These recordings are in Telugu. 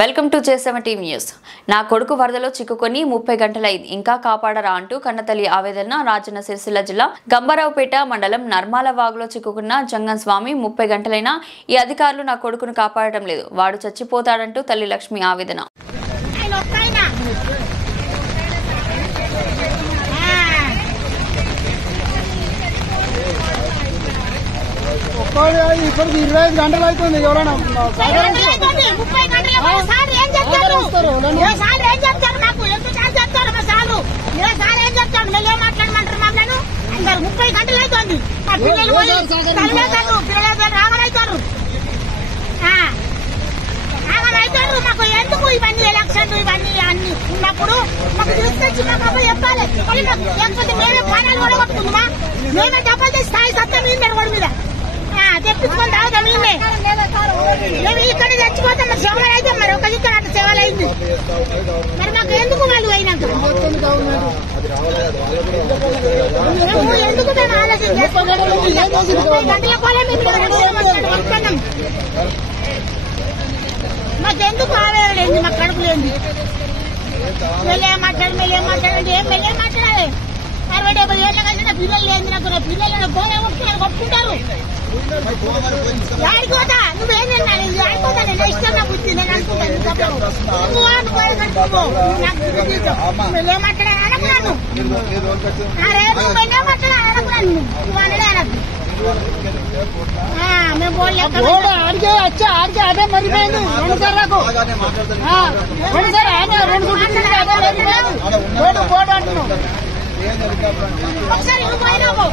Welcome to J7 news. నా కొడుకు వరదలో చిక్కుకొని 30 గంటలైంది, ఇంకా కాపాడరా అంటూ కన్నతల్లి ఆవేదన. రాజన్న సిరిసిల్ల జిల్లా గంభారావుపేట మండలం నర్మాల వాగులో చిక్కుకున్న జంగం స్వామి 30 గంటలైనా ఈ అధికారులు నా కొడుకును కాపాడటం లేదు, వాడు చచ్చిపోతాడంటూ తల్లి లక్ష్మి ఆవేదన. ఇప్పుడు 25 గంటలు అవుతుంది. ఎవరైనా మాకు ఎందుకు ఇవన్నీ ఎలక్షన్లు ఇవన్నీ అన్ని ఉన్నప్పుడు మాకు తీసుకొచ్చి మాకు చెప్పాలి. లేకపోతే మేమే ప్రాణాలు కూడా కొట్టుకుందామా? మేమే డబ్బులు స్థాయి సత్తా మీద కూడా మీద తెప్పించుకొని తాగుతాం. మేము ఇక్కడ చచ్చిపోతాం. మరి సేవలు అయితే మరి ఒక ఇక్కడ అట్లా సేవలు అయింది. మరి మాకు ఎందుకు వాళ్ళు అయినాక ఎందుకు మేము ఆలోచన గంటల కూడా మేము మాకెందుకు ఆవేదలేంది, మాకు కడుపు లేంది. మెల్లేం మాట్లాడండి ఏం మెల్లేం మాట్లాడాలి. 60-70 ఏళ్ళ కలిసిన పిల్లలు లేని నాకు నా పిల్లలు గోడ కొట్టుకున్నారు, కొట్టుకుంటారు. ఆడిపోతా నువ్వేం తిన్నాను, ఆడిపోతా నేను ఇష్టం నా బుద్ధి నేను అనుకుంటాను. మెల్లేం మాట్లాడాలి అనకున్నాను, మెల్లేం మాట్లాడాలి అనకున్నాను. నువ్వు అనడే అనకు. మేము ఆడికే వచ్చా ఆడికే అదే మరిపోయింది. రెండుసార్లు బోర్డు అంటున్నావు. ఒకసారి పోయినాము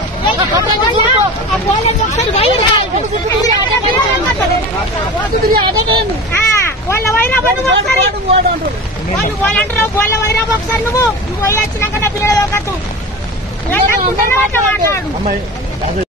వాళ్ళ వైనా వాళ్ళు వాళ్ళంటారు. వాళ్ళ వైనా ఒకసారి నువ్వు పోయి వచ్చినాక నా పిల్లలు మాట్లాడు.